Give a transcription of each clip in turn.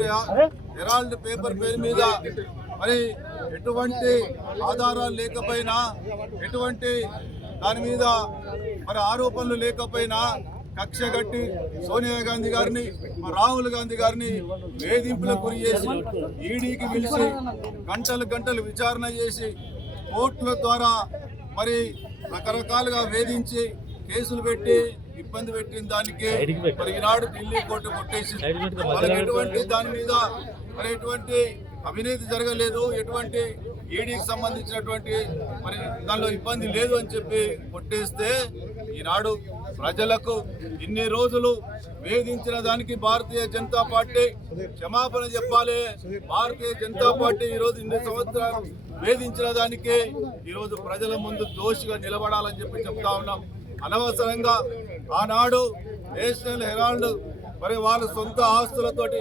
National Herald paper పేరు మీద మరి ఎటువంటి ఆధారాలు లేకపోయినా, ఎటువంటి దాని మీద మరి ఆరోపణలు లేకపోయినా కక్ష కట్టి సోనియా గాంధీ గారిని, రాహుల్ గాంధీ గారిని వేధింపులకు గురి చేసి ఈడీకి పిలిచి గంటలు గంటలు విచారణ చేసి కోర్టుల ద్వారా మరి రకరకాలుగా వేధించి కేసులు పెట్టి ఇబ్బంది పెట్టిన దానికి మరి ఈనాడు ఢిల్లీ కోర్టు కొట్టేసి వాళ్ళకి ఎటువంటి దాని మీద మరి ఎటువంటి అవినీతి జరగలేదు, ఎటువంటి ఈడీకి సంబంధించినటువంటి మరి దానిలో ఇబ్బంది లేదు అని చెప్పి కొట్టేస్తే ఈనాడు ప్రజలకు ఇన్ని రోజులు వేధించిన దానికి భారతీయ జనతా పార్టీ క్షమాపణ చెప్పాలి. భారతీయ జనతా పార్టీ ఈరోజు ఇన్ని సంవత్సరాలు వేధించిన దానికి ఈరోజు ప్రజల ముందు దోషిగా నిలబడాలని చెప్పి చెప్తా ఉన్నాం. అనవసరంగా ఆనాడు నేషనల్ హెరాల్డ్ మరి వాళ్ళ సొంత ఆస్తులతోటి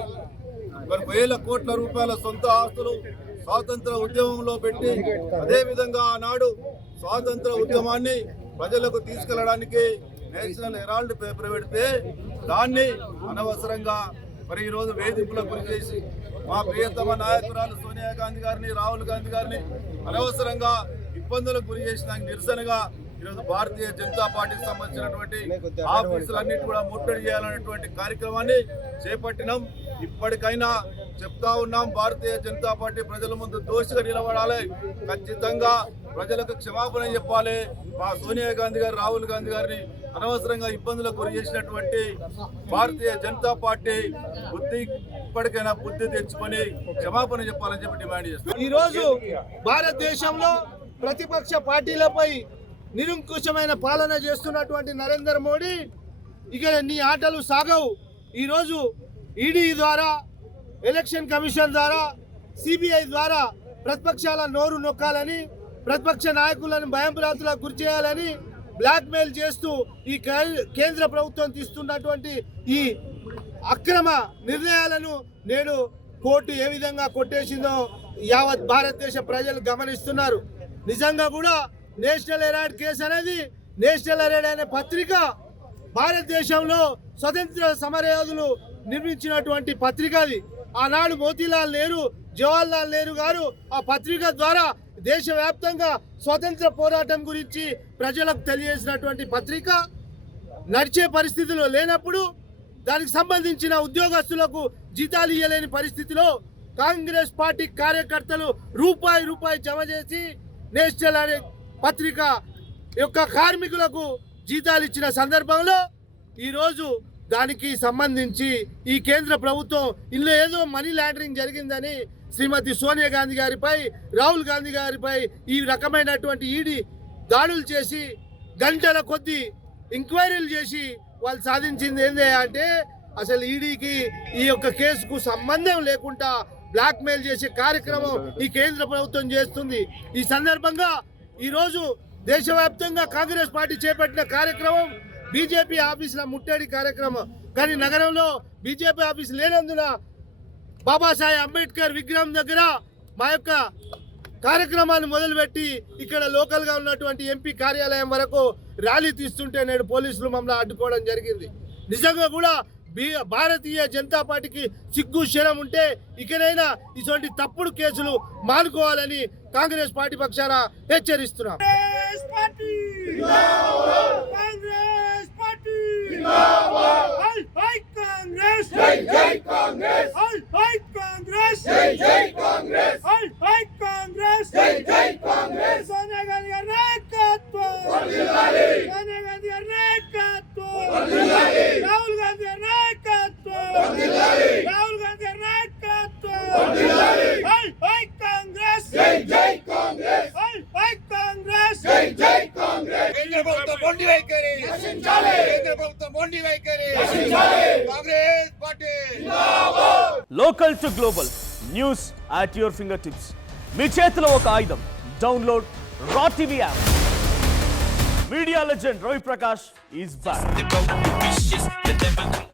మరి వేల కోట్ల రూపాయల సొంత ఆస్తులు స్వాతంత్ర ఉద్యమంలో పెట్టి, అదేవిధంగా ఆనాడు స్వాతంత్ర ఉద్యమాన్ని ప్రజలకు తీసుకెళ్లడానికి నేషనల్ హెరాల్డ్ పేపర్ పెడితే దాన్ని అనవసరంగా మరి ఈరోజు వేధింపులకు గురి చేసి మా ప్రియతమ నాయకురాలు సోనియా గాంధీ గారిని, రాహుల్ గాంధీ గారిని అనవసరంగా ఇబ్బందులకు గురి చేసిన నిరసనగా ఈరోజు భారతీయ జనతా పార్టీకి సంబంధించినటువంటి ఆఫీసులన్నిటి కూడా ముట్టడి చేయాలనేటువంటి కార్యక్రమాన్ని చేపట్టినాం. ఇప్పటికైనా చెప్తా ఉన్నాం, భారతీయ జనతా పార్టీ ప్రజల ముందు దోషిగా నిలబడాలి. ఖచ్చితంగా ప్రజలకు క్షమాపణ చెప్పాలి. మా సోనియా గాంధీ గారు, రాహుల్ గాంధీ గారిని అనవసరంగా ఇబ్బందులకు గురి చేసినటువంటి భారతీయ జనతా పార్టీ ఇప్పటికైనా బుద్ధి తెచ్చుకొని క్షమాపణ చెప్పాలని చెప్పి డిమాండ్ చేస్తాం. ఈరోజు భారతదేశంలో ప్రతిపక్ష పార్టీలపై నిరంకుశమైన పాలన చేస్తున్నటువంటి నరేంద్ర మోడీ ఇక నీ ఆటలు సాగవు. ఈరోజు ఈడీ ద్వారా, ఎలక్షన్ కమిషన్ ద్వారా, సిబిఐ ద్వారా ప్రతిపక్షాల నోరు నొక్కాలని, ప్రతిపక్ష నాయకులను భయంభ్రాంతులకు గురి చేయాలని బ్లాక్మెయిల్ చేస్తూ ఈ కేంద్ర ప్రభుత్వం తీస్తున్నటువంటి ఈ అక్రమ నిర్ణయాలను నేడు కోర్టు ఏ విధంగా కొట్టేసిందో యావత్ భారతదేశ ప్రజలు గమనిస్తున్నారు. నిజంగా కూడా నేషనల్ హెరాల్డ్ కేసు అనేది, నేషనల్ హెరాల్డ్ అనే పత్రిక భారతదేశంలో స్వతంత్ర సమరయోధులు నిర్మించినటువంటి పత్రిక అది. ఆనాడు మోతీలాల్ నెహ్రూ, జవహర్లాల్ నెహ్రూ గారు ఆ పత్రిక ద్వారా దేశవ్యాప్తంగా స్వతంత్ర పోరాటం గురించి ప్రజలకు తెలియజేసినటువంటి పత్రిక నడిచే పరిస్థితిలో లేనప్పుడు, దానికి సంబంధించిన ఉద్యోగస్తులకు జీతాలు ఇవ్వలేని పరిస్థితిలో కాంగ్రెస్ పార్టీ కార్యకర్తలు రూపాయి జమ చేసి నేషనల్ అనే పత్రిక యొక్క కార్మికులకు జీతాలు ఇచ్చిన సందర్భంలో ఈరోజు దానికి సంబంధించి ఈ కేంద్ర ప్రభుత్వం ఇందులో ఏదో మనీ లాండరింగ్ జరిగిందని శ్రీమతి సోనియా గాంధీ గారిపై, రాహుల్ గాంధీ గారిపై ఈ రకమైనటువంటి ఈడీ దాడులు చేసి గంటల కొద్దీ ఎంక్వైరీలు చేసి వాళ్ళు సాధించింది ఏంది అంటే అసలు ఈడీకి ఈ యొక్క కేసుకు సంబంధం లేకుండా బ్లాక్మెయిల్ చేసే కార్యక్రమం ఈ కేంద్ర ప్రభుత్వం చేస్తుంది. ఈ సందర్భంగా ఈరోజు దేశవ్యాప్తంగా కాంగ్రెస్ పార్టీ చేపట్టిన కార్యక్రమం బీజేపీ ఆఫీసుల ముట్టడి కార్యక్రమం. కానీ నగరంలో బీజేపీ ఆఫీసు లేనందున బాబాసాహెబ్ అంబేద్కర్ విగ్రహం దగ్గర మా యొక్క కార్యక్రమాన్ని మొదలుపెట్టి ఇక్కడ లోకల్గా ఉన్నటువంటి ఎంపీ కార్యాలయం వరకు ర్యాలీ తీస్తుంటే నేడు పోలీసులు మమ్మల్ని అడ్డుకోవడం జరిగింది. నిజంగా కూడా భారతీయ జనతా పార్టీకి సిగ్గు శరం ఉంటే ఇకనైనా ఇటువంటి తప్పుడు కేసులు మానుకోవాలని కాంగ్రెస్ పార్టీ పక్షాన హెచ్చరిస్తున్నాం. Local to global news at your fingertips. మీ చేతిలో ఒక ఆయుధం. డౌన్లోడ్ రా TV app. Media legend Ravi Prakash is back.